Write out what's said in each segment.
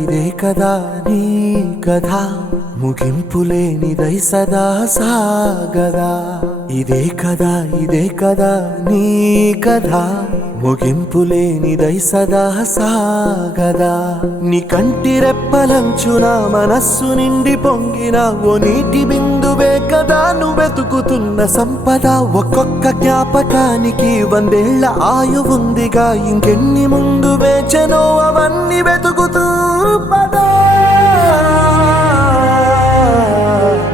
ఇదే కదా నీ కథ ముగింపులేనిదై సదా సాగదా. ఇదే కదా నీ కథ ముగింపులేనిదై సదా సాగదా. నీ కంటి రెప్పలంచున మనస్సు నిండి పొంగిన ఓ నీటి బిందువే కదా నువ్వెతుకుతున్న సంపద. ఒక్కొక్క జ్ఞాపకానికి 100 ఏళ్ల ఆయువుందిగా, ఇంకెన్ని ముందు వేచనో అవన్నీ వెతుకుతూ పదా.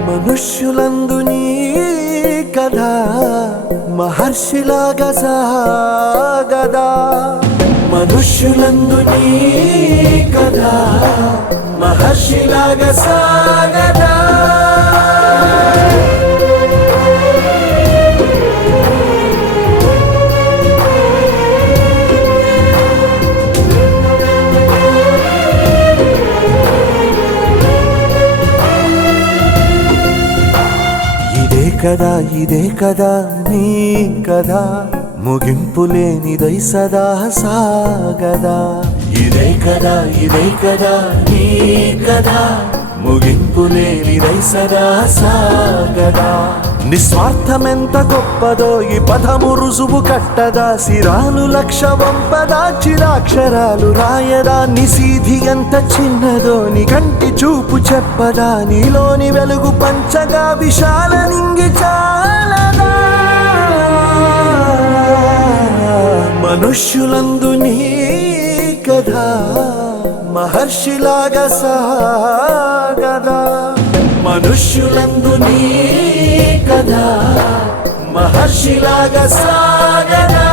మనుష్యులందు నీ కథ మహర్షిలాగా సాగదా. మనుష్యులందు నీ కథ మహర్షిలాగా సాగదా. ఇదే కదా నీ కథ ముగింపులేనిదై సదా సాగదా. ఇదే కదా నీ కథ ముగింపులేనిదై సదా సాగదా. నిస్వార్థమెంత గొప్పదో ఈ పదము రుజువు కట్టదా. సిరాలు లక్ష వంపదా, చిరాక్షరాలు రాయదా. నిశీధి ఎంత చిన్నదో నీ కంటి చూపు చెప్పదా. నీలోని వెలుగు పంచగా విశాల నింగి చాలదా. మనుష్యులందు నీ కథ మహర్షిలాగా సాగదా. మనుష్యులందు నీ కథ మహర్షిలాగా సాగదా.